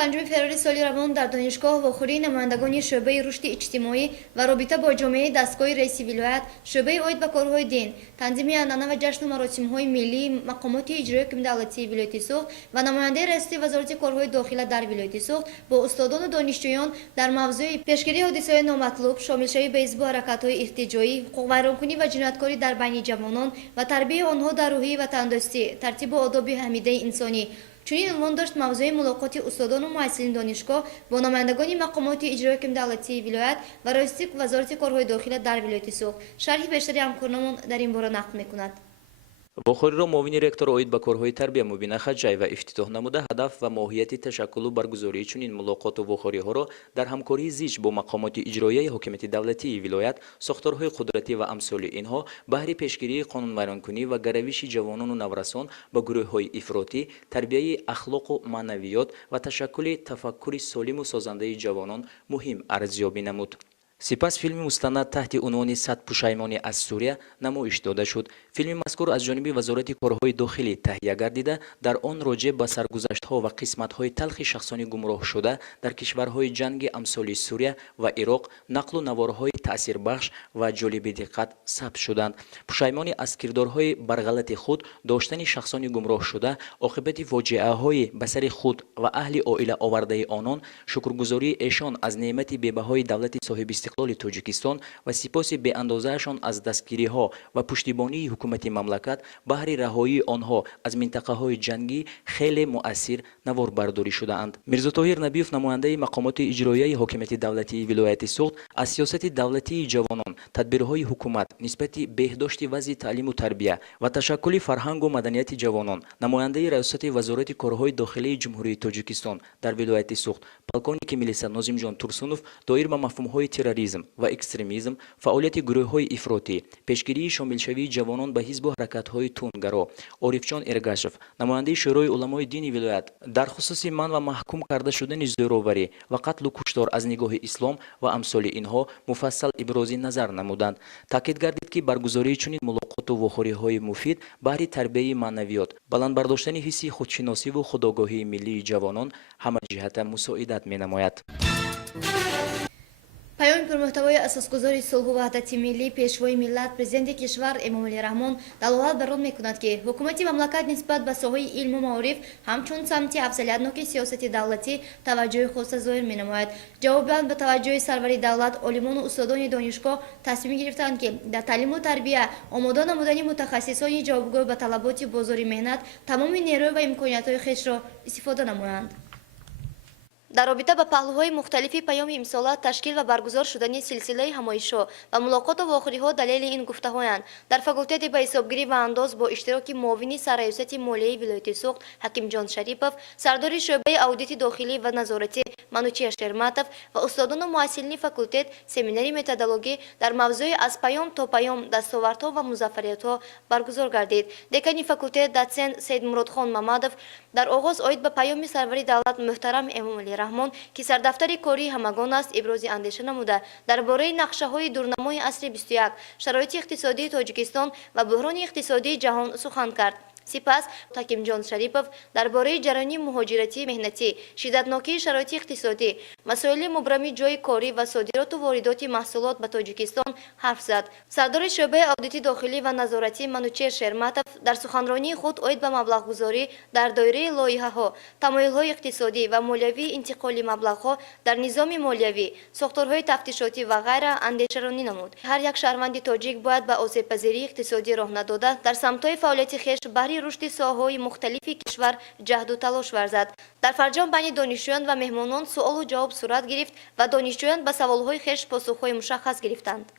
25 فوریه سالی روان در دانشگاه واخوری نمایندگان شعبه رشد اجتماعی و رابطه با جامعه دستگاه رئیس ولایت شعبه عاید به کارهای دین تنظیم عنعنه و جشن و مراسم‌های ملی مقامات اجرایی حکم دولتی ولایت سوخت و نماینده رئیس وزارت کارهای داخلی در ولایت سوخت با استادان و دانشجویان در موضوع پیشگیری حادثه‌های نامطلوب شامل شوی به حزب حرکت‌های ارتجاعی حقوق ویرانکنی و جنایتکاری در بین جوانان و تربیت آنها در روحیه و تندرستی ترتیب آداب حمیده انسانی. چنین عنوان داشت موضوع ملاقات استادان و معلمین دانشگاه با نمایندگان مقامات اجرایی حکم دولتی ولایت و رئیس وزارت کارهای داخلی در ولایت سوخت. شرح بیشتری همکارانمان در این باره نقل می‌کند. واخوریро муовини ректор оид ба корҳои тарбия мубина хаҷаева ифтитоҳ намуда ҳадаф ва моҳияти ташаккулу баргузории чунин мулоқоту вохориҳоро дар ҳамкории зич бо мақомоти иҷроияи ҳокимияти давлатии вилоят сохторҳои қудратӣ ва амсоли инҳо баҳри пешгирии қонунвайронкунӣ ва гаравиши ҷавонону наврасон ба гурӯҳҳои ифротӣ тарбияи ахлоқу маънавиёт ва ташаккули тафаккури солиму созандаи ҷавонон муҳим арзёбӣ намуд. سپس فیلم مستند تحت عنوان 100 پشیمانی از سوریه نمایش داده شد. فیلم مذکور از جانب وزارت کارهای داخلی تهیه گردیده در آن راجع به سرگذشت‌ها و قسمت‌های تلخ شخصان گمراه شده در کشورهای جنگ امثال سوریه و عراق نقل و نوارهای تاثیربخش و جالب دقت ثبت شدند. پشیمانی از کردارهای برغلط خود داشتن شخصان گمراه شده عاقبت فاجعه‌های به سر خود و اهل عائله آورده آنان شکرگزاری ایشان از نعمت بی‌بهای دولت صاحب استقلال تاجیکستان و سپاس به اندازه‌شان از دستگیری ها و پشتیبانی حکومت مملکت بهر رهایی آنها از منطقه های جنگی خیلی مؤثر نوار برداری شده اند. میرزا طاهر نبیوف نماینده مقامات اجرایی حکومت دولتی ولایت سوخت از سیاست دولتی جوانان، تدبیرهای حکومت نسبت بهداشت وضع تعلیم و تربیت و تشکل فرهنگ و مدنیت جوانان، نماینده ریاست وزارت کارهای داخلی جمهوری تاجیکستان در ولایت سوخت پالکونیک میلیسا ناظم جان تورسونوف دایر به مفهوم‌های تروریسم و اکستریمیسم، فعالیت گروه‌های افراطی، پیشگیری شامل شوی جوانان به حزب و حرکت‌های تندگرا، عارفجان ارگاشف، نماینده شورای علمای دینی ولایت در خصوص منع و محکوم کرده شدن زوراوری و قتل و کشتار از نگاه اسلام و امثال اینها مفصل ابراز نظر نمودند. تاکید گردید که برگزاری چنین ملاقات و واخوری‌های مفید برای تربیت معنویات، بلند برداشتن حس خودشناسی و خودآگاهی ملی جوانان همه جهت مساعدت می‌نماید. پیام پرمحتوای اساسگذاری صلح و وحدت ملی پیشوای ملت پرزیدنت کشور امامعلی رحمان دلالت بر آن میکند که حکومت مملکت نسبت به ساحه علم و معارف همچون سمت افضلیتناک سیاست دولتی توجه خاص ظاهر مینماید. جواباً به توجه سروری دولت عالمان و استادان دانشگاه تصمیم گرفتند که در تعلیم و تربیت آماده نمودن متخصصان جوابگو به طلبات بازار مهنت تمام نیروی و امکانیت‌های خویش را استفاده نمایند. در رابطه با پهلوهای مختلفی پیام امسال تشکیل و برگزار شدن سلسله همایش‌ها و ملاقات و واخوری‌ها دلیل این گفته‌هایند. در فاکولته به حسابگیری و انداز با اشتراک معاون سرریاست مالیه ولایت سوخت حکیم جان شریپов، سردار شعبه اودیت داخلی و نظارتی منوچهر شرماتов و استادان و معلمین فاکولته سمیناری متدولوژی در موضوع از پیام تا پیام دستاوردها و موفقیت‌ها برگزار گردید. دکان فاکولته دوچنت سید مرادخان ممدov در آغاز عاید به پیام سروری دولت محترم امامعلی رحمان که سردفتر کاری همگان است ابراز اندیشه نموده درباره نقشه‌های دورنمای عصر 21 شرایط اقتصادی تاجیکستان و بحران اقتصادی جهان سخن کرد. سپس حکیم جان شریپов درباره جریان مهاجرتی مهنتی، شدتناکی شرایط اقتصادی، مسائل مبرم جای کاری و صادرات و واردات محصولات به تاجیکستان حرف زد. سردار شعبه اودیت داخلی و نظارتی منوچهر شرماتov در سخنرانی خود عاید به مبلغ‌گذاری در دایره لایحه‌ها، تمایل‌های اقتصادی و مالیوی انتقال مبلغ‌ها در نظام مالیوی، ساختارهای تفتیشاتی و غیره اندیشه‌رانی نمود. هر یک شهروند تاجیک باید به آسیب‌پذیری اقتصادی راه نداده در سمت‌های فعالیت خویش برای رشد ساحه‌های مختلف کشور جهد و تلاش ورزد. در فرجام بین دانشجویان و مهمانان سوال و جواب صورت گرفت و دانشجویان به سوال‌های خویش پاسخ‌های مشخص گرفتند.